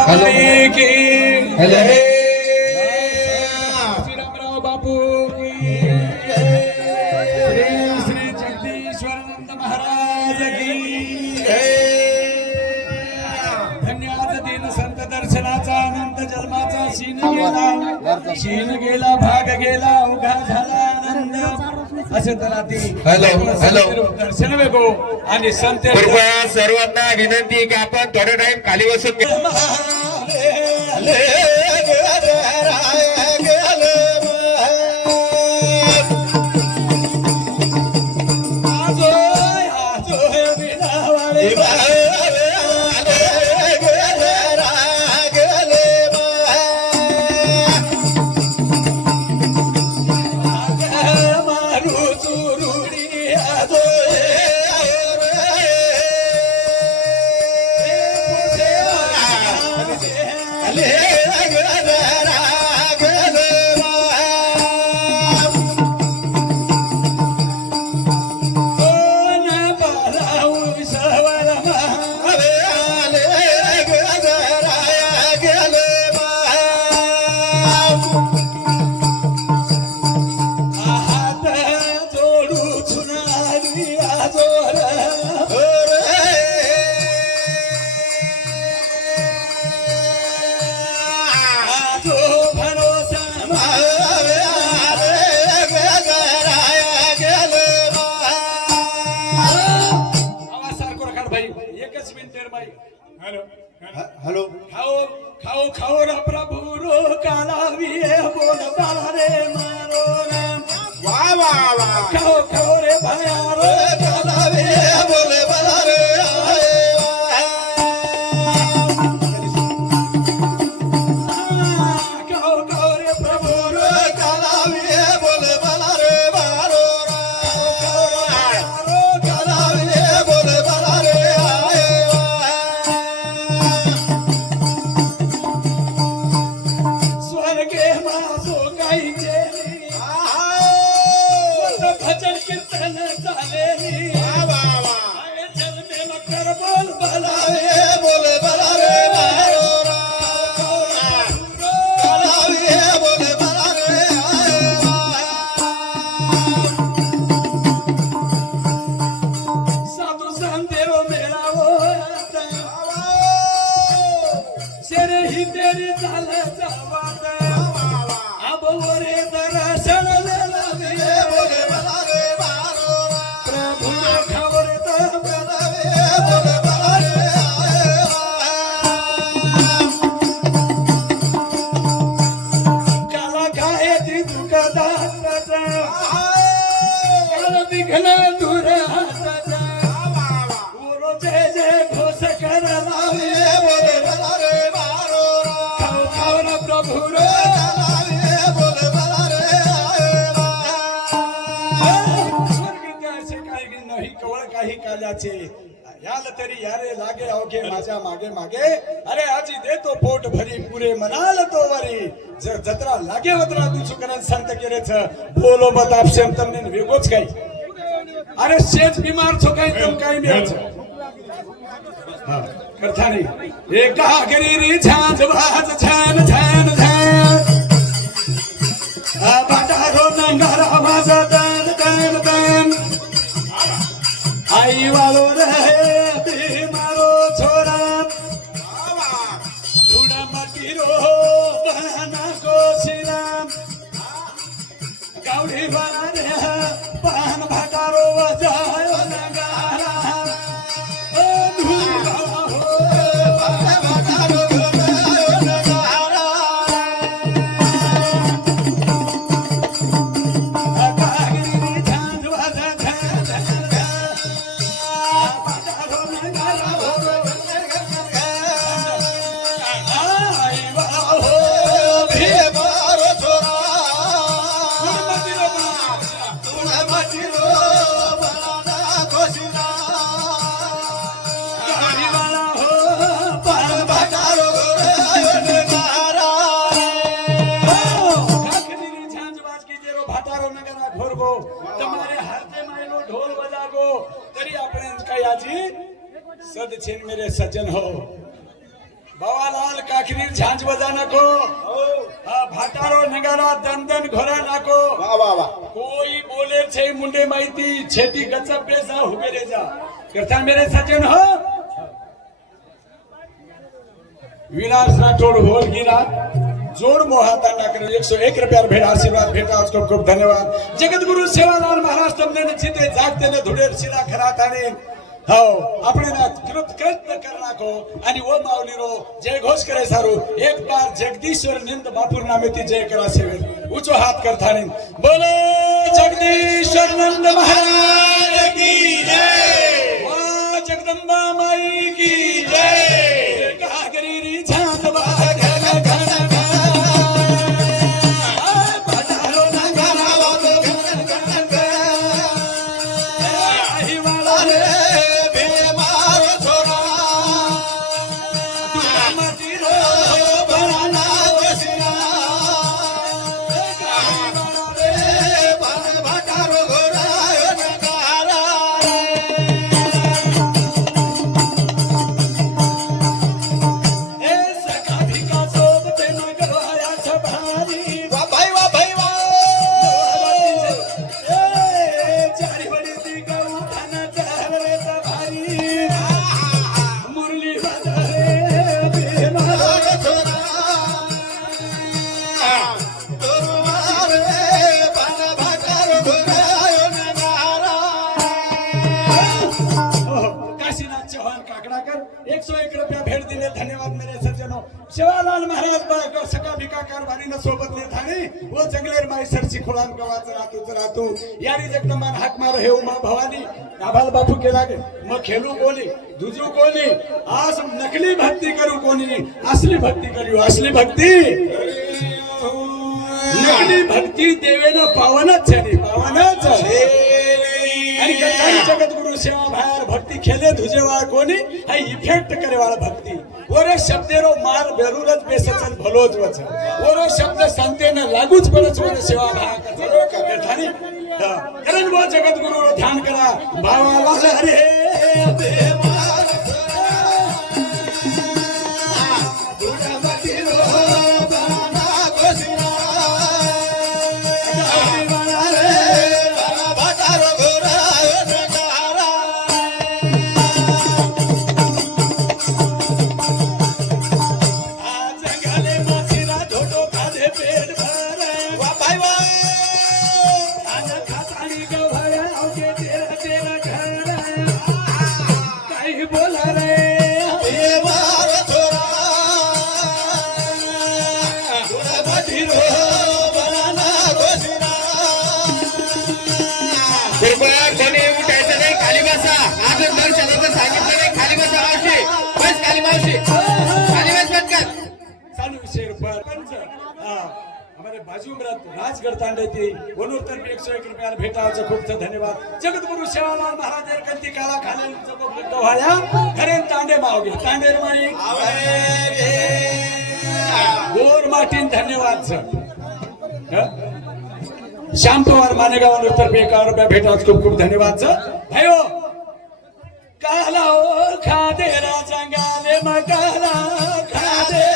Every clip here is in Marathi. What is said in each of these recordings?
माऊली की हॅलो श्रीरामराव बापू की श्री श्री जगदीश्वरानंद महाराज की धन्यवाद दिन संत दर्शनाचा अनंत जन्माचा शीन गेला भाग गेला उघा झाला आनंद असे तराती हॅलो दर्शन वेगो आणि संत सर्वांना विनंती की आपण थोडा टाइम खाली बसून हेलो खाओ खाओ खाओ रे प्रभु रो कालाविए बोल बाला रे मारो रे वाह वाह वाह खाओ खाओ रे भया रो कालाविए बोल बाला रे खाओ खाओ रे प्रभु रो कालाविए बोल बाला रे मारो रो कालाविए बोल बाला रे भजन कीर्तन चाले चल में मकर बोल बलावे बोल बला रे मारो बलावे बोल बला रे साधु संदेव मेरा वो शेर ही तेरी चाल जावात अब वरे दर्शन दूर जय जय घोष कर बोले बला रे मारो खाओ खाओ ना प्रभु रो बोले बला रे स्वर्ग त्याचे काही नाही कवळ काही काल्याचे याल तरी यारे लागे अवघे माझ्या मागे मागे अरे आजी देतो पोट भरी पुरे मनाल तो वरी जर जत्रा लागे वत्रा तू चुकरन संत केरेच बोलो बताप शेम तमने वेगोच काही अरे शेज बीमार छो काही तुम काही मिळच हां करता नाही एका गरीरी झांज वाज छान छान छान आ बाटारो नंगारा आवाज दान दान दान आई वालो रे बीमारो छोरा थोड़ा मटिरो बहाना को सिराम गावडी वाला रे पान भाटारो वजायो नगारा ओ धुरा हो पान भाटारो वजायो नगारा कागिरी झांझ वाजा झांझ भाटारो नगारा हो आई वाला हो भी मारो छोरा ढोल बजागो तरी आपण काही आजी सद छेन मेरे सज्जन हो बाबालाल काखरी झांझ बजा नको भाटारो नगारा दंदन घोरा नाको वा वा वा कोई बोले छे मुंडे माहिती छेती गचप बेजा हुबे रे जा करता मेरे सजन हो विलास राठोड होल गिरा जोड मोहाता नाकर 101 रुपया भेट आशीर्वाद भेटा उसको खूप धन्यवाद जगद्गुरु सेवालाल महाराज तुमने चिते जागते ने धुडेर शिला खरा थाने हो આપણે ના કૃતજ્ઞ કર નાખો અને ઓ માવલીરો જય ઘોષ કરે સારું એક બાર જગદીશ્વર નિંદ બાપુર નામેથી જય કરા સેવેલ ઊંચો હાથ કરતા નહીં બોલો જગદીશ્વર નંદ મહારાજ કી જય મા જગદંબા માઈ કી જય કાગરી રી છાત વાઘન ઘન धन्यवाद मेरे सज्जनों शिवालाल महाराज बा सका भिका कारभारी न सोबत ले थानी वो जंगलेर माई सरची खुळान गवाच रातू यारी जगदंबान हाक मारो हे उमा भवानी नाभाल बापू के लागे मग खेलू कोणी दुजू कोणी आज नकली भक्ती करू कोणी असली भक्ती करू असली भक्ती नकली भक्ती देवेन पावनच छे पावनच आणि काही जगद्गुरु सेवा बाहेर भक्ती खेले धुजेवाळ कोणी हा इफेक्ट करेवाळ भक्ती ओरे शब्देरो मार बेरूरच बेसचन भलोच वच ओरो शब्द संतेने लागूच पडच वच सेवा बाहेर करतानी कारण वो जगद्गुरु ध्यान करा भावाला रे देवा कृपया कोणी उठायचं नाही खाली बसा अजून दर्शनाचं सांगितलं नाही खाली बसा मावशी बस खाली मावशी खाली बस पटकन चालू विषय पंच हमारे बाजू में राजगढ़ तांडे थी वनूर तरफ 101 रुपया भेटा खूब धन्यवाद जगद्गुरु सेवालाल महाराज कंती काला खाले गवाया घरे तांडे मावगे तांडेर माई गोर माटीन धन्यवाद सर श्याम पवार मानेगाव वनूर तरफ 1 रुपया भेटा खूब खूब धन्यवाद सर भयो काला ओ खादेरा जंगाले मकाला खादे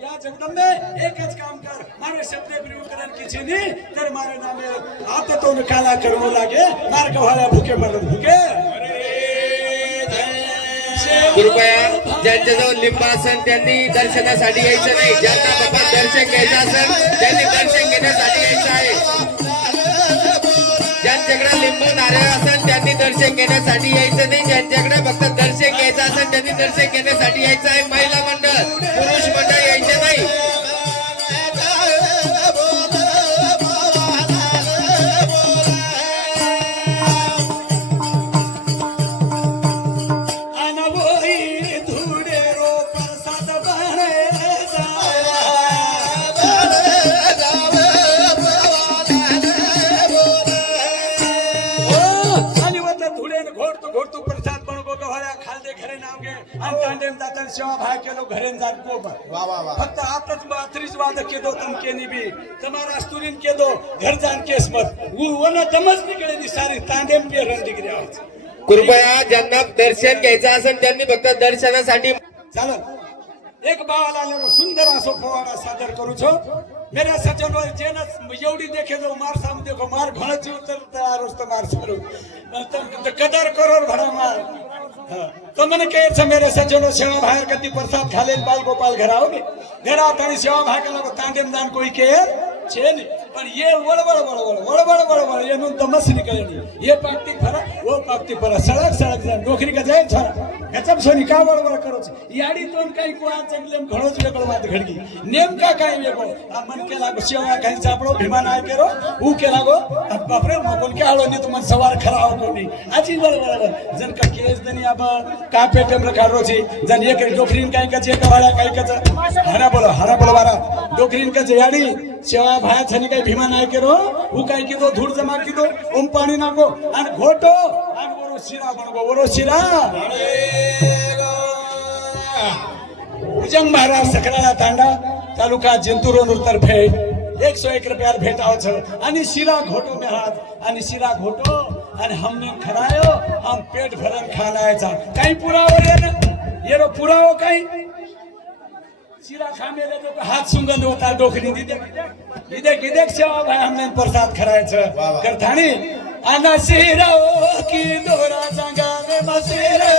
या जगदंबे एकच काम कर मारे शब्द प्रयोगकरण किसी नहीं तर मारे नामे आता तो काला करू लागे मार गव्हाला भुके मरत भुके कृपया ज्यांच्याजवळ लिंब असेल त्यांनी दर्शनासाठी यायचं नाही ज्यांना बाबा दर्शन घ्यायचं असेल त्यांनी दर्शन घेण्यासाठी यायचं आहे ज्यांच्याकडे लिंबू नारळ असेल त्यांनी दर्शन घेण्यासाठी यायचं नाही ज्यांच्याकडे फक्त दर्शन घ्यायचं असेल त्यांनी दर्शन घेण्यासाठी यायचं आहे महिला मंडळ पुरुष मंडळ यायचं नाही आणि तांडेम जाताना सेवा भाय केलो घरेन जात को वा वा वा फक्त आताच 32 वाद केदो तुम केनी भी તમારા સ્તુરીન કેદો ઘર જાન કેસ મત વના દમસ નીકળે ની સારી તાંડેમ पे रण डिग्री આવે कृपया ज्यांना दर्शन घ्यायचं असेल त्यांनी फक्त दर्शनासाठी ચાલો એક બાવાલાનો સુંદર આસો ફવાડા સાદર કરું છું मेरा सजनो जेना एवढी देखे जो मार साम देखो मार घोडाची उतरता रोस्त मार सारू कदर करोर भडा मार तो મને કહે છે मेरे सजनो सेवा भाई कति प्रसाद खाले बाल गोपाल घर आओगे घर आता नहीं सेवा भाई का लोग तांडेम दान कोई के છે ને પણ ये વળવળ એનું દમસ નીકળે નહીં ये પાકતી ફરા वो પાકતી ફરા સળક સળક જાય નોકરી का જાય છરા ગચપ સોની કા વળવળ કરો છે યાડી તોન કઈ કો આ જંગલેમ ઘણો જ વેકળ વાત ઘડगी नेमका काय वेगळो आ मन के लागो सेवा काही सापडो भीमा नाय केरो ऊ के लागो बापरे मगोन के आलो नी तुमन सवार खरा हो कोणी आजी वळवळ जन का केस दनी आबा का पेटम रखारो छी जन एक डोकरीन काय का जे कवाळा काय का हरा बोलो वारा डोकरीन का याडी सेवा भाया छनी काही भीमा नाय केरो ऊ काय कीदो धूळ जमा कीदो ओम पाणी नाको आणि घोटो आणि वरो शिरा उजंग महाराज सकराळा तांडा तालुका जिंतूर तर्फे 101 रुपयार भेटाव छ आणि शिरा घोटो महाराज आणि शिरा घोटो आणि हमने खरायो हम पेट भरन खानायचा काही पुरावो रे ना येरो पुरावो काही शिरा खामेले तो हात सुंगंध होता डोकरी दिदे सेवा भाई हमने प्रसाद खरायचं करतानी आना शिरा की दोरा सांगावे मसिरा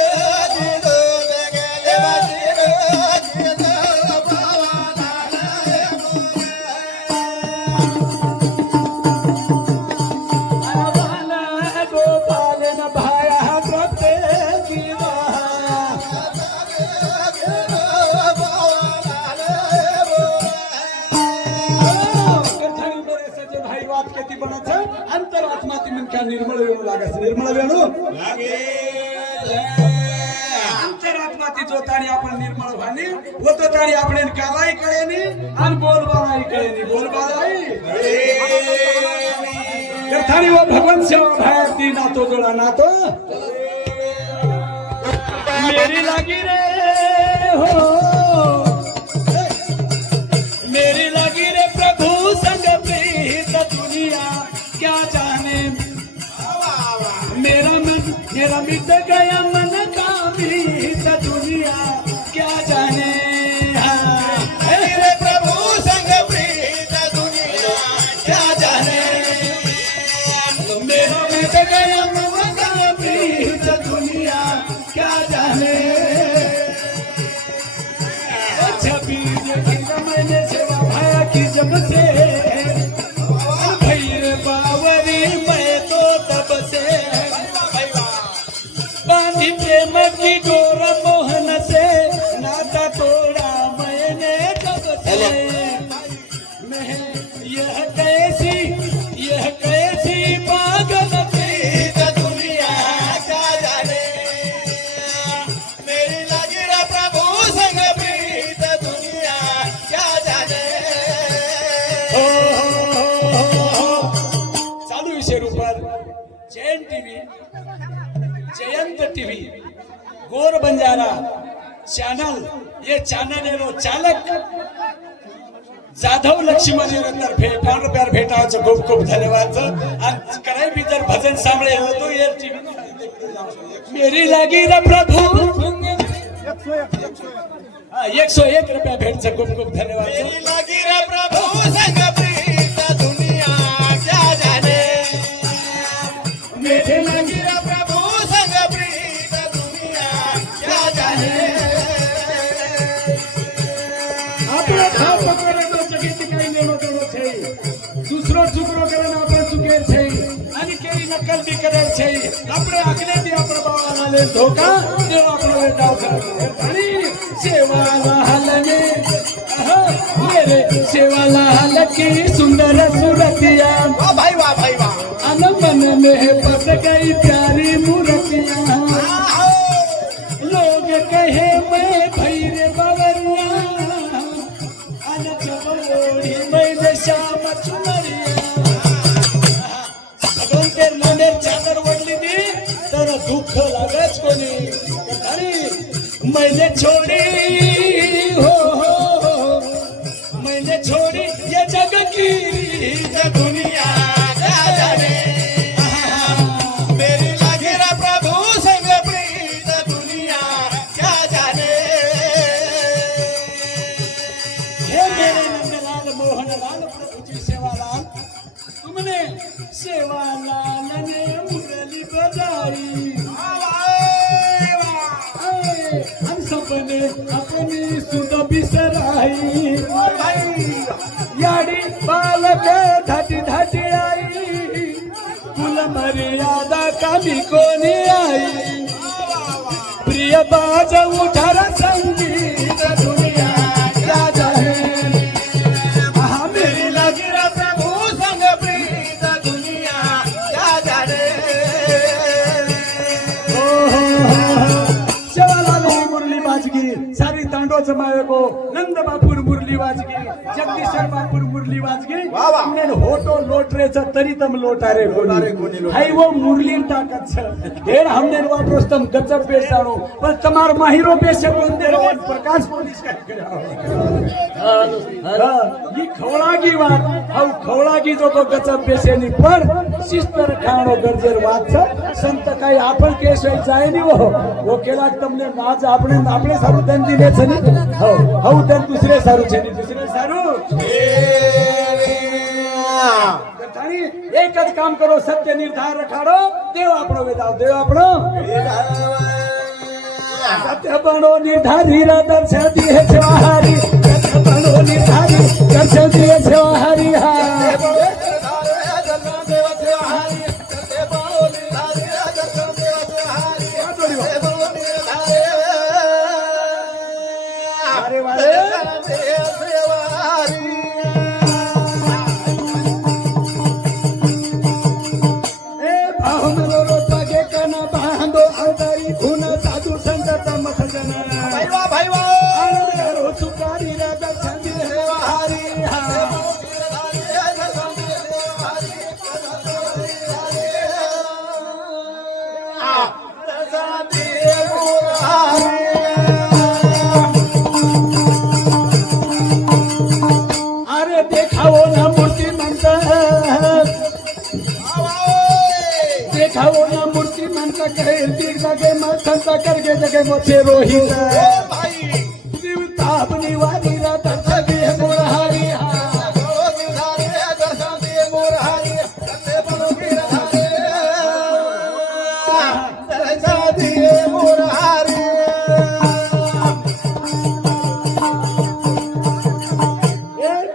की दोरा गेले मसिरा निर्मळ वेणू लागायचं निर्मळ वेणू अंतरात्मा ती जोताणी आपण निर्मळ व्हानी होतो ताणी आपण कालाई कळेनी आणि बोलबालाई कळेनी बोलबालाई तर थारी वो भगवान सेवा भाई ती नातो जोडा नातो मेरी लागी रे हो मेरी लागी रे प्रभु संग प्रीत दुनिया क्या जाने मेरा मिट गया मन का मीत दुनिया क्या जाने मेरे प्रभु संग प्रीत दुनिया क्या जाने मेरा मिट गया मन का मीत दुनिया क्या जाने छवि मैंने सेवा भाया की जब से भैर बावरी मैं तो तब से बांधी प्रेम की डोर मोहन से नाता तोड़ा मैंने कब से मैं यह कैसी पागल प्रीत दुनिया क्या जाने मेरी लगी रे प्रभु संग प्रीत दुनिया क्या जाने चालू विषय रूपर जैन टीवी जयंत टीवी गोर बंजारा चॅनल ये चॅनल नो चालक जाधव लक्ष्मण तर्फे 5 रुपयार भेटावचं खूप खूप धन्यवाद आणि कराय भी जर भजन सांभळे होतो ये टीवी मेरी लागी रे प्रभु 101 रुपया भेटचं खूप खूप धन्यवाद मेरी लागी रे प्रभु संग प्रीत दुनिया क्या जाने मेरी लागी रे प्रभु संग प्रीत दुनिया क्या जाने આપણે ખાવ પકડે તો જગત કઈ લેનો દેનો છે દૂસરો છોકરો કરે ને આપણે ચૂકે છે અને કેવી નકલ બી કરે છે આપણે આખરેથી આપણા બાવાના લે ધોકા દેવો આપણો બેટાવ કરે सेवालाल ने मेरे सेवालाल की सुंदर सूरतिया वाह भाई वाह भाई वाह अन मन में बस गई प्यारी मूर्तिया लोग कहे मैं भैरे बवरिया अन चबोड़ी मैं श्याम चुनरिया भगवान तेर नामेर चादर ओढली ती तर दुःख लागच कोणी अरे मैंने आई हम सपने अपनी सुध बिसराई याडी बालक धाटी धाटी आई तुला मर्यादा कमी कोणी आई प्रिय बाज उठार संगीत दुनिया क्या जाहे हा मेरी लगी रे प्रभु संग प्रीत दुनिया क्या जाने शिवालाल मुरली वाजगी सारी तांडो जमावे को नंद बापूर मुरली वाजगी जगदीश्वर बापूर मुरली वाजगी हमने होटो लोटरेच तरी तम लोटारे कोणी हाई वो मुरली टाकत छ हेर हमने वा प्रोस्तम गजब बेसाणो पण तमार माहिरो बेसे कोण दे रो प्रकाश पोलीस काय करा ही खवळागी वात हाउ खवळागी जो को गजब बेसेनी पण शिस्तर खाणो गरजेर वात छ संत काही आपण केस जाय नी वो केला तमने नाच આપણે સારું ધન દિલે છે ને હવ ધન દુસરે સારું છે ને દુસરે સારું તાણી એક જ કામ કરો સત્ય નિર્ધાર રખાડો દેવ આપણો વેદાવ દેવ આપણો સત્ય બનો નિર્ધારી દર્શન દિએ છે હારી સત્ય બનો નિર્ધારી દર્શન દિએ છે હારી હા करके जगे मोचे रोहित अपनी वाली दर्शन दिए मोरहारी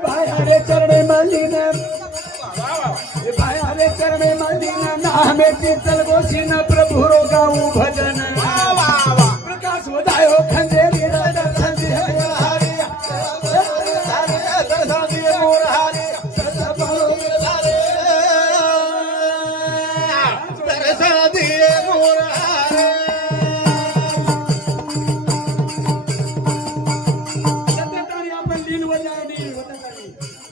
भाई चरणे मलिना भाई हरे चरणे मलिना नामे तीर्थल गोसीन प्रभु रो गाऊ भजन प्रकाश वधायो खंडेरी दर्शन दिए मोरहारी दर्शन दिए मोरहारी दर्शन दिए मोरहारी सत्यतारी आपण लीन वजावणी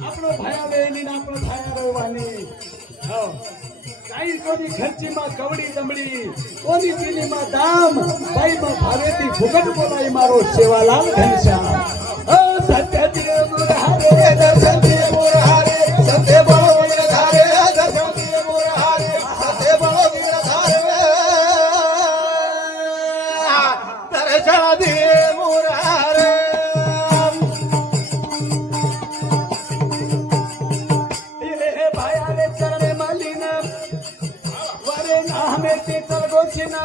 આપણો ભાયા વેની ના આપણો ભાયા રોવાની हो काही कोणी घरची मा कवडी दमडी कोणी दिली मा दाम बाई मा भावेती फुकट बोलाई मारो सेवालाल घनश्याम ओ सत्य दिए मुरहारे दर्शन दिए मुरहारे सत्य बळो गिरधारे दर्शन दिए मुरहारे सत्य बळो गिरधारे दर्शन दिए मुरहारे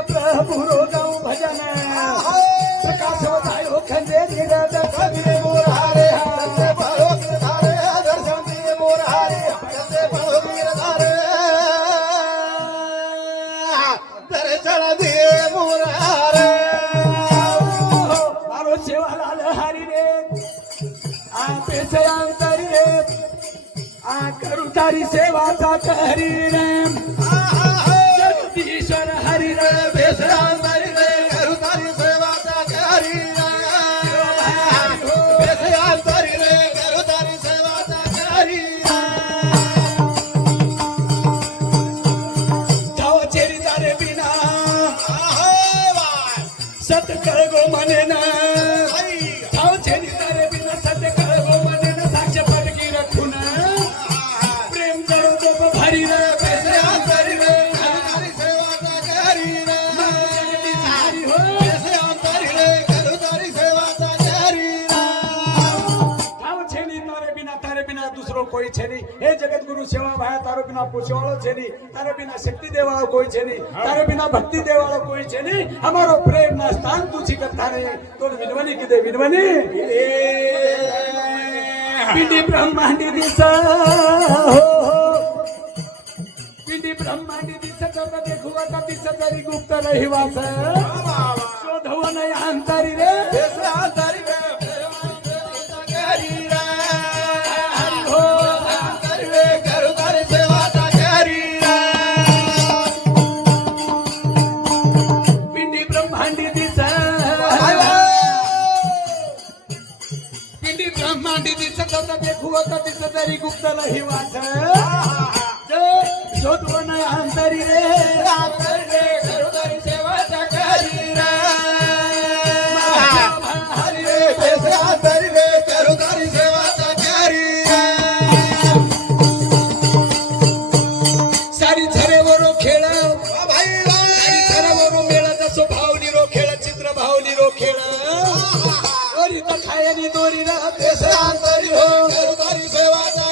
प्रभु रो गाऊ भजन प्रकाश वधायो खंडेरी दर्शन दिए मोरहारे सत्य बळो गिरधारे दर्शन दिए मोरहारे सत्य बळो गिरधारे दर्शन दिए मोरहारे मारो सेवालाल हरी रे आ पेसे अंतरी रे आ करू तारी सेवाचा कहरी रे ईश्वर हरि रे बेसराम हरि रे करू तारी सेवाचा हरि रे बेसराम हरि रे करू तारी सेवाचा हरि जाओ चेरी तारे बिना सत कर गो मने ना जाओ चेरी तारे बिना सत कर गो मने ना साक्ष पटकी रखू ना प्रेम करो तो भरी रे बेसराम हरि रे कोई કોઈ છે નહીં. હે જગતગુરુ સેવા ભાયા તારો બિના પૂછવાળો છે નહીં, તારા બિના શક્તિ દેવાળો કોઈ છે નહીં, તારા બિના ભક્તિ દેવાળો કોઈ છે નહીં. અમારો પ્રેમ ના સ્થાન તું છી કરતા રે તો વિનવની કીધે વિનવની પિંડી બ્રહ્માંડી દિશા પિંડી બ્રહ્માંડી દિશા કરતા દેખું હતા દિશા તારી ગુપ્ત રહી વાસ શોધવો નહીં અંતારી રે અંતારી રે गुप्त नहीं वाच शोधव नाही अंतरी रे करुतारी सेवाचा करी रे हरी रे अंतरी रे करुतारी सेवाचा करी सारी झरेवरो खेळ सारी झरेवरो मेळाचा स्वभावनी रो खेळ चित्र भावनी रो खेळ ओरी तर खायनी दोरी रा अंतरी हो करुतारी सेवाचा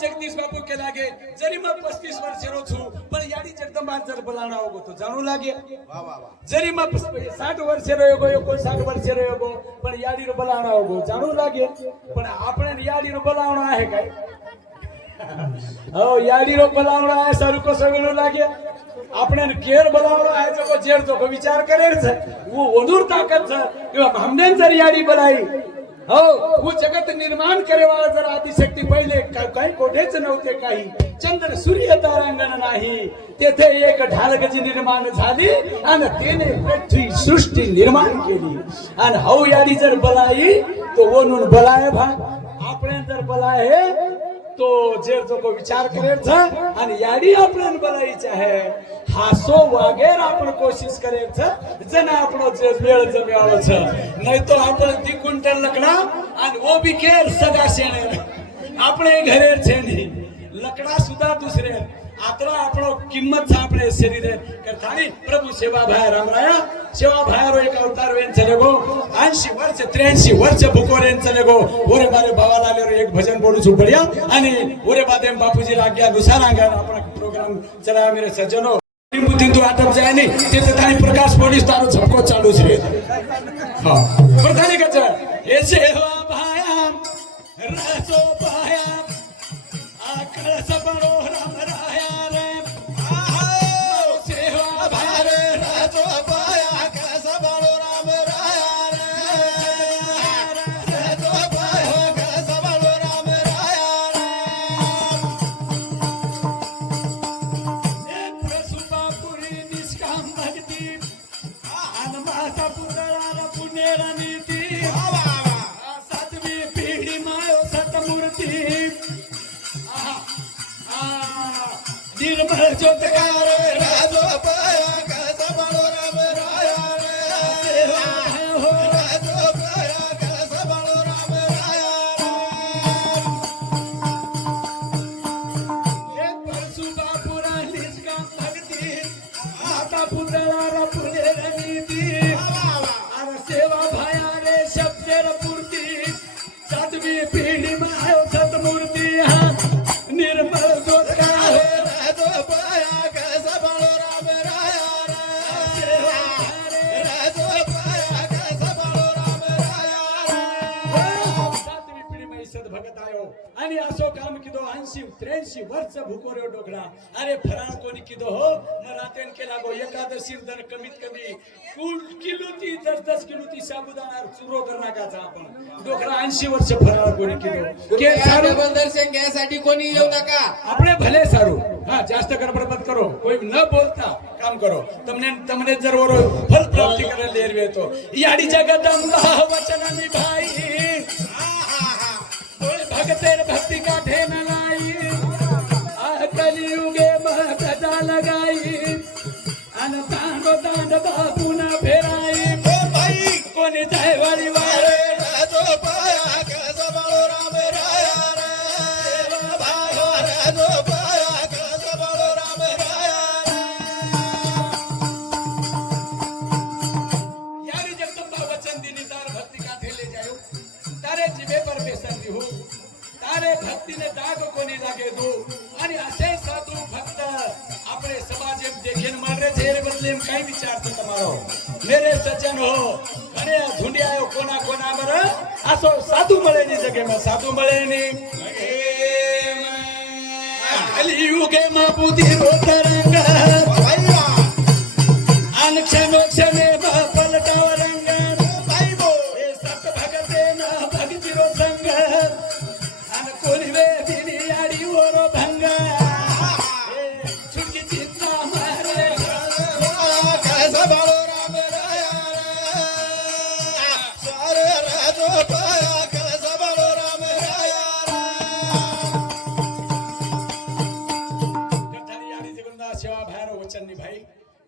जगदीश बापू के लागे जरी मग 35 वर्ष रो छू पण याडी जगदंबा जर बोलाणा होगो तो जाणू लागे जरी मग 60 वर्ष रह्यो गो 59 वर्ष रह्यो गो पण याडी रो बोलाणा होगो जाणू लागे पण आपण याडी रो बोलावणो आहे काय हो याडी रो बोलावणो आहे सारू को सगळो लागे આપણે કેર બોલાવણો આ જો જેર તો વિચાર કરે છે वो ઓનુર તાકાત છે કે हमने जर याडी बनाई हो वो जगत निर्माण करे वाला जर आदिशक्ती पहिले काही कोठेच नव्हते काही चंद्र सूर्य तारांगण नाही तेथे एक ढालगजी निर्माण झाली आणि त्याने पृथ्वी सृष्टी निर्माण केली आणि हौ याडी जर बलाई तो ओनुन बलाय भाग આપણે जर बलाय तो जेर जो को विचार करे छ आणि याडी आपण बनायची आहे हासो वागेर आपण कोशिश करे छ जन आपण जे मेळ जमेवाळो छ नाही तो आपण ती क्विंटल लकड़ा आणि ओ बी केर सगा शेणे આપણે ઘરે છે ની લકડા સુધા દુસરે આતરા આપણો કિંમત છે આપણે શરીર કરતાની પ્રભુ સેવા ભાઈ રામરાયા सेवा भायारो एक अवतार वेन चलेगो 80 वर्ष 83 वर्ष भुकोरेन चलेगो ओरे बारे भावाला आलेरो एक भजन बोलू छु बढ़िया आणि ओरे बादे बापूजी लाग्या दुसरा आपण प्रोग्राम चला मेरे सज्जनो बुद्धी तो आटप जाय नाही ते ताणी प्रकाश पोलीस तारो झपको चालू छे हां प्रधानी कच हे सेवा भाया राजो भाया आकळ सबरो राम राया रे सेवा भाया राजो निर्मल ज्योतकार राजो पाया कसा बाळो राम राया रे हो राजो पाया कसा बाळो राम राया रे एक परसुबा पुरा निष्का भक्ती आता पुतळा पुणे नीती अरे सेवा भाया रे शब्देर पूर्ती सातवी पिढी मायो सतमूर्ती निर्मल ज्योतकार आणि असो काम किदो 80 83 वर्ष भुकोऱ्यो डोकळा अरे फराळ कोणी किदो हो मरातेन केला गो एकादशी दर कमीत कमी किलो ती 10 किलो ती साबुदाणा चुरो कर नाकाचा आपण डोकळा 80 वर्ष फराळ कोणी किदो के सारू दर्शन घ्यासाठी कोणी येऊ नका આપણે ભલે સારું હા જાસ્ત ગડબડ મત કરો કોઈ ન બોલતા કામ કરો તમને જરૂર ફલ પ્રાપ્તિ કરે લેરવે તો યાડી જગદંબા વચન નિભાઈ भगतेर भक्ति का ठेन लाई कलियुगे प्रजा लगाई अन तांडो तांड बापू न फेराई भाई कोणी जाय वाली वाळे राजो पाया कसा बाळो राम राया रे भाई राजो पाया कसा बाळो राम राया अरे भक्तीने दाग कोणी लागे दो आणि असे साधू भक्त આપણે સમાજ એમ દેખીને મારે છે એ બદલે એમ કઈ વિચાર તો તમારો મેરે સજ્જન હો ઘણે ઢૂંઢ્યાયો કોના કોના મર આસો સાધુ મળે ની જગ્યામાં સાધુ મળે ની કલિયુગે માં બુદ્ધિ રો તરંગ ભાઈ વાહ અનક્ષનો ક્ષણે પલટાવ રંગ ભાઈ બો એ સત ભગતે ના ભક્તિ રો સંગ અન કોની વે દિની આડી ઓરો ભંગ છુટકી ચિત્તા મારે कैसा बालो राम राया सारे राजो पाया कैसा बालो राम राया गठारी यारी जगन्नाथ सेवा भारो वचन निभाई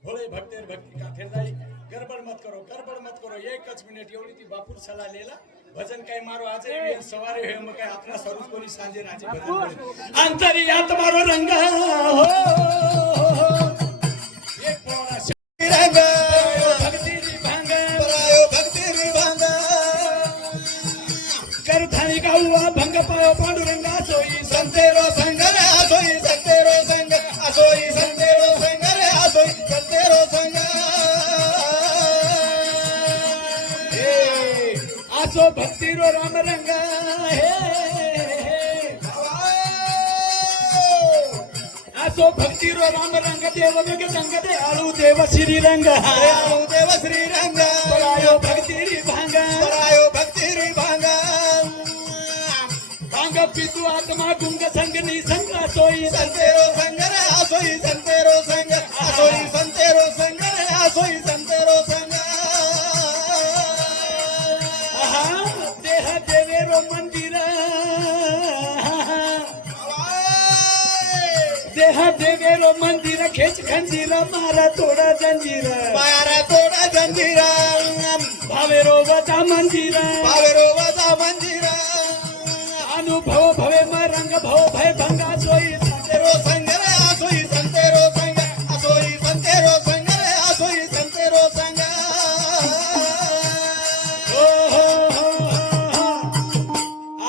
भोले भक्तेर भक्ति का फेरदाई गड़बड़ मत करो एक मिनिट एवढी ती बापूर सलाह लेला भजन काय मारो आज सवारे हे मग काय आपला स्वरूप कोणी सांजे राजे भजन अंतरियात मारो रंग हो एक पोरा रंग भक्ति री भांग परायो भक्ति री भांग करथाणी गाऊआ भंग पायो पांडुरंगा सोई संतेरो संग रे आसोई संतेरो संग आसोई संतेरो संग रे आसोई संतेरो संग आसो भक्ति रो राम रंग हे आसो भक्ति रो राम रंग देव गग रंग दे आळू देव श्री रंग अरे आलो देव श्री रंग परायो भक्ति री भांग परायो भक्ति री भांग भांग पितु आत्मा गुंग संग नि संग सोई संतेरो संग रे आसोई संतेरो संग आसोई संतेरो संग रे आसोई संतेरो संग आहा देह देवेरो मंदिर देह देवेरो मंदिर खेच खंजीर मारा तोड़ा जंजीर मारा तोड़ा जंजीरा भावेरो वजा मंदिर भावेरो वजा मंजीरा अनुभव भवे म रंग भव भय भंगा सोई संतेरो संग रे आसोई संतेरो संग आसोई संतेरो संग रे आसोई संतेरो संग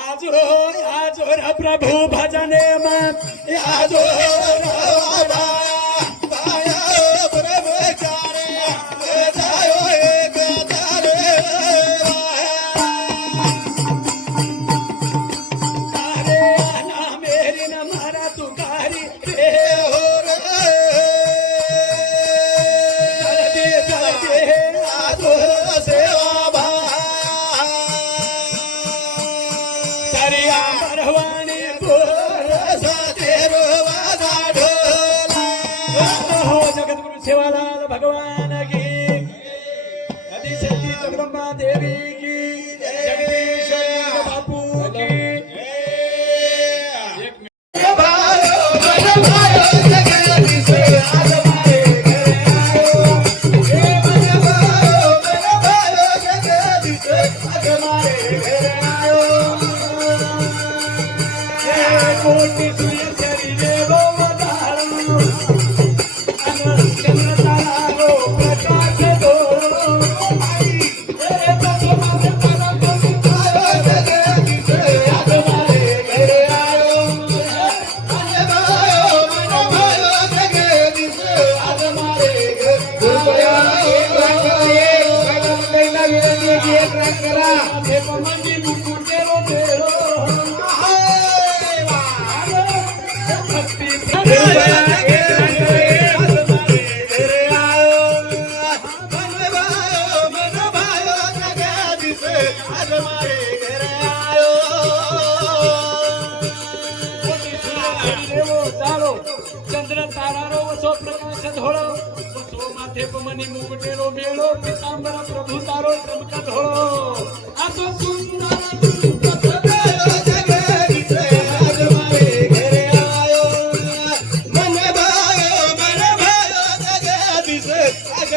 आज रा प्रभु भजने मन आज बाबा पाया प्रभु चारे जायो एक तारे अरे ना मेरी न मारा तुकारी रे हो रे जल्दी आजो सेवा भा सरिया मरवानी बोल तेरो वादा ढोला हो जगतगुरु सेवालाल भगवान की नदी सती जगदम्बा देवी की जगदीश बापू की एक भायो मन भायो जगदीश से आज मारे घरे आयो हे मन भायो जगदीश से आज मारे घरे आयो कोटि सूर्य शरीरे वो वधारो चंद्र तारा रो प्रकाश दो जगदीश से आज मारे घरे आयो मन भायो जगदीश से आज मारे घरे मंदी मुकुट तेरो तेरो भक्ति चंद्र तारारो वसो प्रकाश धोळो वसो माथे पमनी मुकुटेरो मेळो पितांबर प्रभु तारो चमक धोळो आसो सुंदर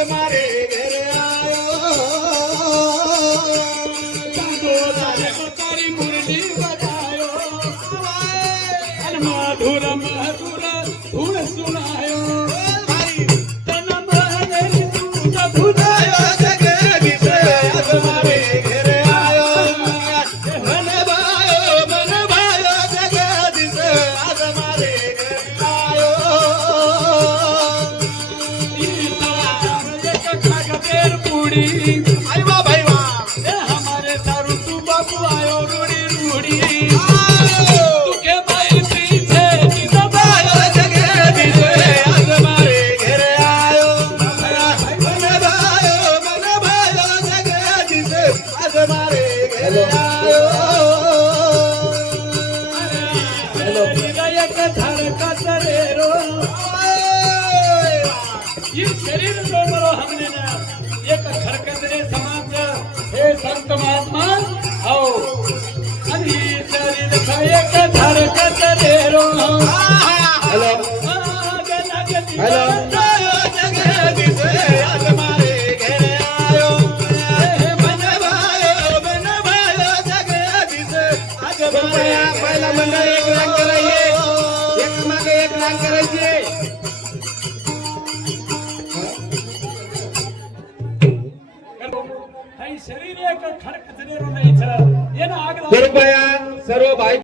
मारे घरे तारी मुरली बजायो मधुर मधुर धुन सुनायो तन मन दूध भुजायो जगदीश मारे घरे आयो मन भायो एक धरकत रे रो हॅलो हॅलो जगदीश आज मारे घरे आयो मन भायो जगदीश आज कृपया महिला मंडळ एक रांग करायचे एक मागे एक रांग करायची शरीर एक खडकत रे रो नाही येणं आग कृपया सर्व भाई